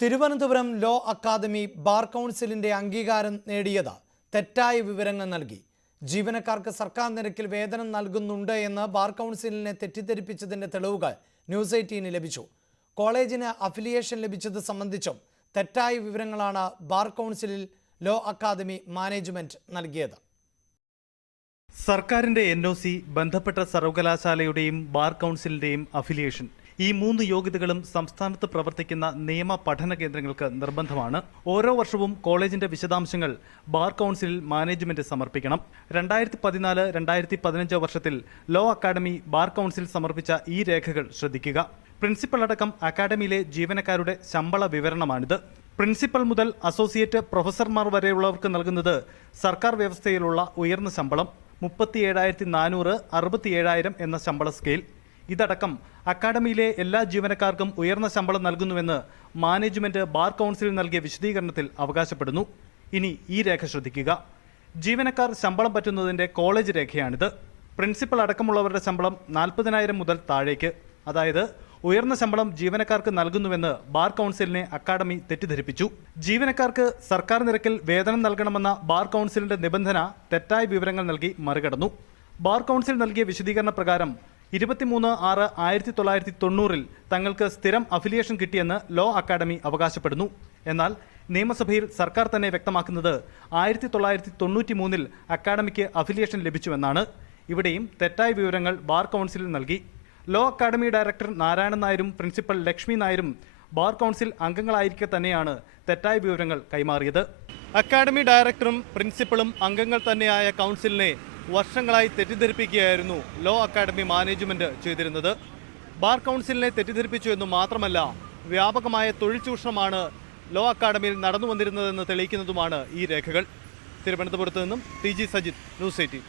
Thiruvananthapuram law academy bar കൗൺസിലിന്റെ അംഗീകാരം നേടിയത് തെറ്റായ വിവരങ്ങൾ നൽകി. ജീവനക്കാർക്ക് സർക്കാർ നിരക്കിൽ വേതനം നൽകുന്നുണ്ട് എന്ന് ബാർ കൗൺസിലിനെ തെറ്റിദ്ധരിപ്പിച്ചതിന്റെ തെളിവുകൾ ന്യൂസ് 18 ലഭിച്ചു. കോളേജിന് അഫിലിയേഷൻ ലഭിച്ചത് സംബന്ധിച്ചും തെറ്റായ വിവരങ്ങളാണ് ബാർ കൗൺസിലിൽ ലോ അക്കാദമി മാനേജ്മെന്റ് നൽകിയത്. സർക്കാരിന്റെ NOC, ബന്ധപ്പെട്ട സർവകലാശാലയുടെയും ബാർ കൗൺസിലിന്റെയും അഫിലിയേഷൻ, ഈ 3 യോഗ്യതകളും സംസ്ഥാനത്ത് പ്രവർത്തിക്കുന്ന നിയമ പഠന കേന്ദ്രങ്ങൾക്ക് നിർബന്ധമാണ്. ഓരോ വർഷവും കോളേജിന്റെ വിശദാംശങ്ങൾ ബാർ കൗൺസിലിൽ മാനേജ്മെന്റ് സമർപ്പിക്കണം. 2014-2015 വർഷത്തിൽ ലോ അക്കാദമി ബാർ കൗൺസിൽ സമർപ്പിച്ച ഈ രേഖകൾ ശ്രദ്ധിക്കുക. പ്രിൻസിപ്പൽ അടക്കം അക്കാദമിയിലെ ജീവനക്കാരുടെ ശമ്പള വിവരണമാണിത്. പ്രിൻസിപ്പൽ മുതൽ അസോസിയേറ്റ് പ്രൊഫസർമാർ വരെയുള്ളവർക്ക് നൽകുന്നത് സർക്കാർ വ്യവസ്ഥയിലുള്ള ഉയർന്ന ശമ്പളം 37,400, 67,000 എന്ന ശമ്പള സ്കെയിൽ. ഇതടക്കം അക്കാദമിയിലെ എല്ലാ ജീവനക്കാർക്കും ഉയർന്ന ശമ്പളം നൽകുന്നുവെന്ന് മാനേജ്മെന്റ് ബാർ കൗൺസിലിൽ നൽകിയ വിശദീകരണത്തിൽ അവകാശപ്പെടുന്നു. ഇനി ഈ രേഖ ശ്രദ്ധിക്കുക. ജീവനക്കാർ ശമ്പളം പറ്റുന്നതിന്റെ കോളേജ് രേഖയാണിത്. പ്രിൻസിപ്പൽ അടക്കമുള്ളവരുടെ ശമ്പളം 40,000 മുതൽ താഴേക്ക്, അതായത് ഉയർന്ന ശമ്പളം ജീവനക്കാർക്ക് നൽകുന്നുവെന്ന് ബാർ കൗൺസിലിനെ അക്കാദമി തെറ്റിദ്ധരിപ്പിച്ചു. ജീവനക്കാർക്ക് സർക്കാർ നിരക്കിൽ വേതനം നൽകണമെന്ന ബാർ കൗൺസിലിന്റെ നിബന്ധന തെറ്റായ വിവരങ്ങൾ നൽകി മറികടന്നു. ബാർ കൗൺസിൽ നൽകിയ വിശദീകരണ പ്രകാരം 23/6/1990 തങ്ങൾക്ക് സ്ഥിരം അഫിലിയേഷൻ കിട്ടിയെന്ന് ലോ അക്കാദമി അവകാശപ്പെടുന്നു. എന്നാൽ നിയമസഭയിൽ സർക്കാർ തന്നെ വ്യക്തമാക്കുന്നത് 1993 അക്കാദമിക്ക് അഫിലിയേഷൻ ലഭിച്ചുവെന്നാണ്. ഇവിടെയും തെറ്റായ വിവരങ്ങൾ ബാർ കൗൺസിലിൽ നൽകി. ലോ അക്കാദമി ഡയറക്ടർ നാരായണൻ നായരും പ്രിൻസിപ്പൽ ലക്ഷ്മി നായരും ബാർ കൗൺസിൽ അംഗങ്ങളായിരിക്കെ തന്നെയാണ് തെറ്റായ വിവരങ്ങൾ കൈമാറിയത്. അക്കാദമി ഡയറക്ടറും പ്രിൻസിപ്പളും അംഗങ്ങൾ തന്നെയായ കൗൺസിലിനെ വർഷങ്ങളായി തെറ്റിദ്ധരിപ്പിക്കുകയായിരുന്നു ലോ അക്കാദമി മാനേജ്മെന്റ് ചെയ്തിരുന്നത്. ബാർ കൗൺസിലിനെ തെറ്റിദ്ധരിപ്പിച്ചു എന്ന് മാത്രമല്ല, വ്യാപകമായ തൊഴിൽ ചൂഷണമാണ് ലോ അക്കാദമിയിൽ നടന്നു വന്നിരുന്നതെന്ന് തെളിയിക്കുന്നതുമാണ് ഈ രേഖകൾ. തിരുവനന്തപുരത്ത് നിന്നും TG സജിത്, ന്യൂസ് 18.